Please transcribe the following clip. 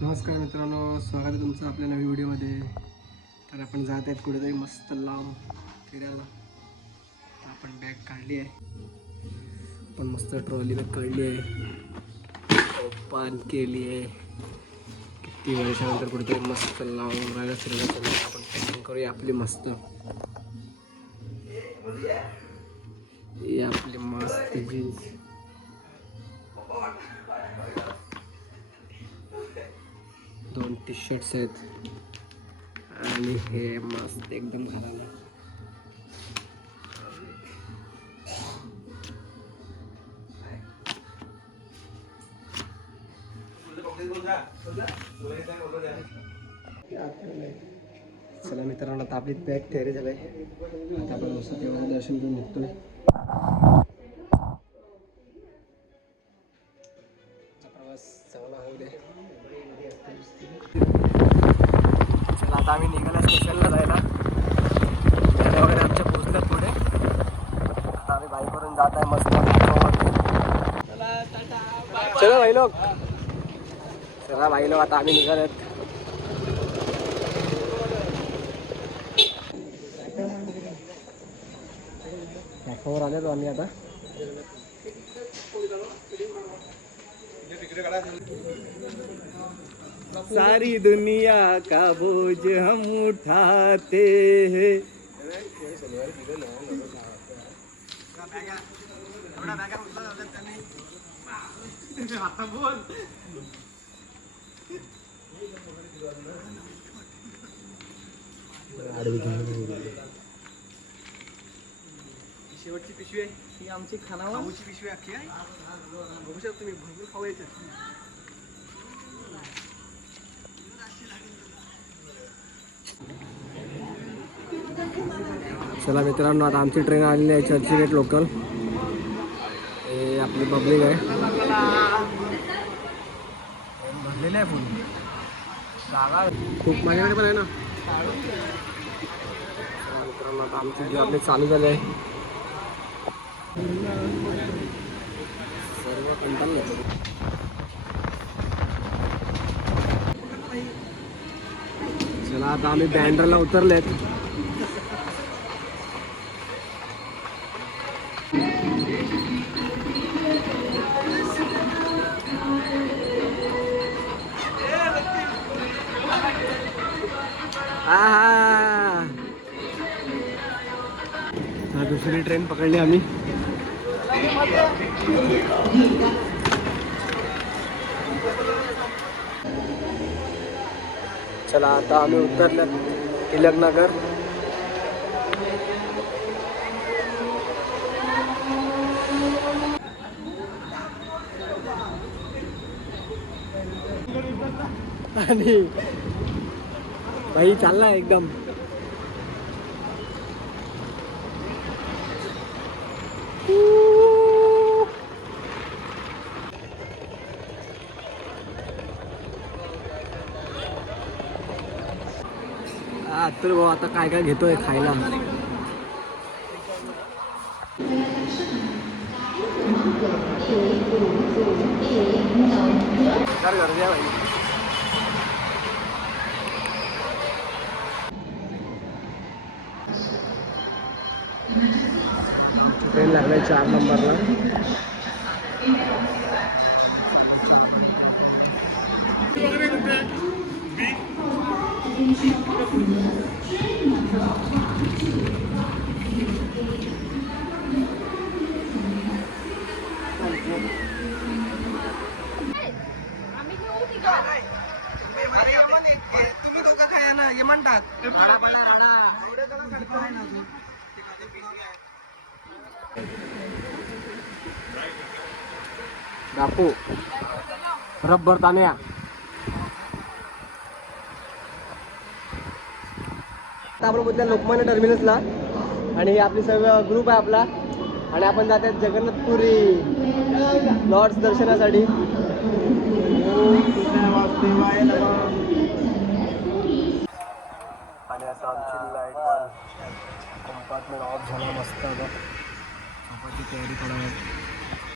नमस्कार मित्रांनो, स्वागत आहे तुमचं आपल्या नवीन व्हिडिओमध्ये. तर आपण जात आहेत कुठेतरी मस्त लांब फिरायला. आपण बॅग काढली आहे, पण मस्त ट्रॉली बॅग काढली आहे, ओपन केली आहे. किती वर्षानंतर कुठेतरी मस्त लांब राहायला फिरायला चालू. आपण पॅकिंग करूया आपली मस्त. ही आपली मस्त जीन्स, दोन टी शर्ट्स आहेत आणि हे मस्त एकदम घालायला. चला मित्रांनो, आता आपली बॅग तयारी झाली आहे. आता आपण मस्त देवाचं दर्शन घेऊन निघतोय. प्रवास चांगला होऊ दे. चला आता आम्ही निघाला स्टेशनला जायला. गाड्या वगैरे आमच्या पोहोचल्यात पुढे. आता आम्ही बाईकवरून जात आहे मस्त. चला भाई लोक, चला भाई लोक, आता आम्ही निघालेत. नाकावर आलेलो आम्ही आता. सारी दुनिया का बोझ हम उठाते हैं. शेवटची पिशवी आहे ही आमची खानावळची पिशवी अख्खी आहे. बघू शकता तुम्ही, भरपूर खावायचं. चला मित्रांनो, आता आमची ट्रेन आलेली आहे चर्चगेट लोकल. हे आपली पब्लिक आहे, भरलेली आहे फुल जागा खूप. माझ्याकडे पण आहे ना. चला मित्रांनो, आता आमची जर्नी चालू झाली आहे. सर्व कंटाळले. चला आता आम्ही बँड्राला उतरलेत. दुसरी ट्रेन पकडली आम्ही. चला आता आम्ही उतरल्यात टिळकनगर. आणि भाई चालला एकदम. तर भाऊ आता काय काय घेतोय खायला. गर्दी आहे भाई. ट्रेन लागलाय 4 नंबरला. तुम्ही दोघं खाया ना, हे म्हणतात बापू रब्बर तान्या. आता आपण बोलतो लोकमान्य टर्मिनसला, आणि हे आपली सर्व ग्रुप आहे आपला. आणि आपण जात आहेत जगन्नाथपुरी लॉर्ड्स दर्शनासाठी. आणि आता आमची लाईट कंपार्टमेंट ऑफ झाला. मस्त आता झोपायची तयारी करायला.